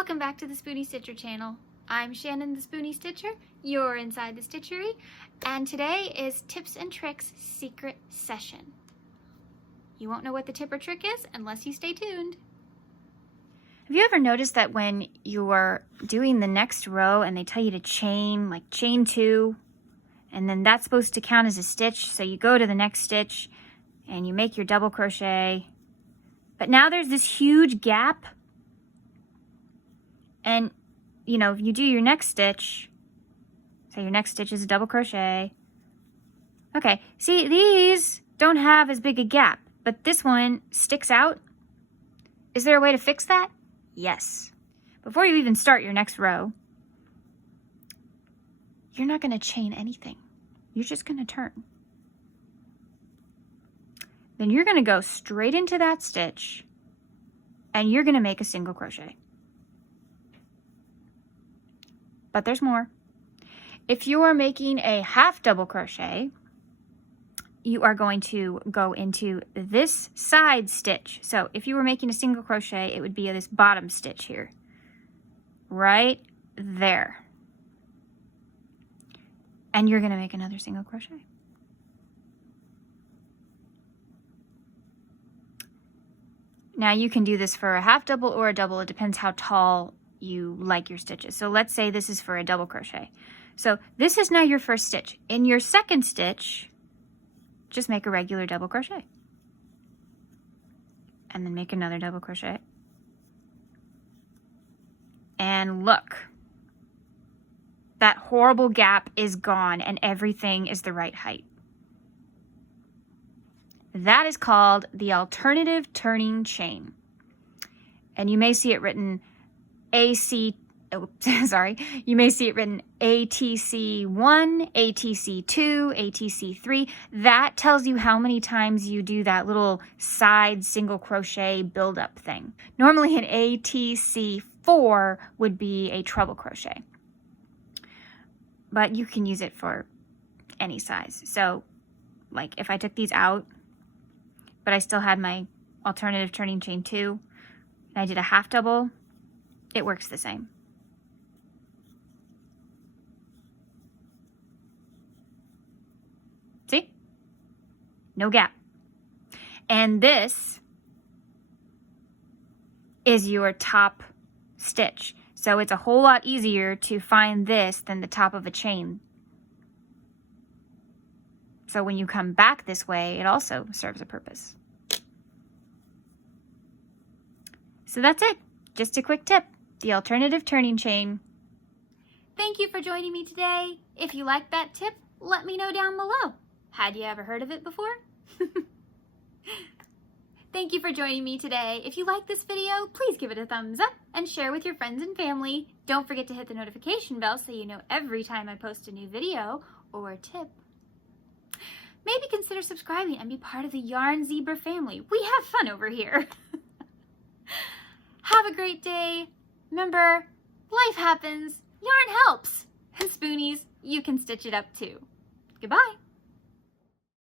Welcome back to the Spoonie Stitcher channel. I'm Shannon the Spoonie Stitcher, you're inside the stitchery, and today is Tips and Tricks Secret Session. You won't know what the tip or trick is unless you stay tuned. Have you ever noticed that when you're doing the next row and they tell you to chain, like chain 2, and then that's supposed to count as a stitch, so you go to the next stitch and you make your double crochet, but now there's this huge gap, and you know, if you do your next stitch, so your next stitch is a double crochet. Okay, see, these don't have as big a gap, but this one sticks out. Is there a way to fix that? Yes. Before you even start your next row, you're not going to chain anything. You're just going to turn. Then you're going to go straight into that stitch and you're going to make a single crochet. But there's more. If you are making a half double crochet, you are going to go into this side stitch. So if you were making a single crochet, it would be this bottom stitch here, right there. And you're going to make another single crochet. Now you can do this for a half double or a double. It depends how tall you like your stitches. So let's say this is for a double crochet. So this is now your first stitch. In your second stitch, just make a regular double crochet. And then make another double crochet. And look, that horrible gap is gone and everything is the right height. That is called the alternative turning chain. And you may see it written you may see it written ATC1, ATC2, ATC3. That tells you how many times you do that little side single crochet build-up thing. Normally an ATC4 would be a treble crochet, but you can use it for any size. So like if I took these out, but I still had my alternative turning chain 2, and I did a half double, it works the same. See? No gap. And this is your top stitch. So it's a whole lot easier to find this than the top of a chain. So when you come back this way, it also serves a purpose. So that's it. Just a quick tip. The alternative turning chain. Thank you for joining me today. If you liked that tip, let me know down below. Had you ever heard of it before? Thank you for joining me today. If you like this video, please give it a thumbs up and share with your friends and family. Don't forget to hit the notification bell so you know every time I post a new video or tip. Maybe consider subscribing and be part of the Yarn Zebra family. We have fun over here. Have a great day. Remember, life happens, yarn helps. And Spoonies, you can stitch it up too. Goodbye.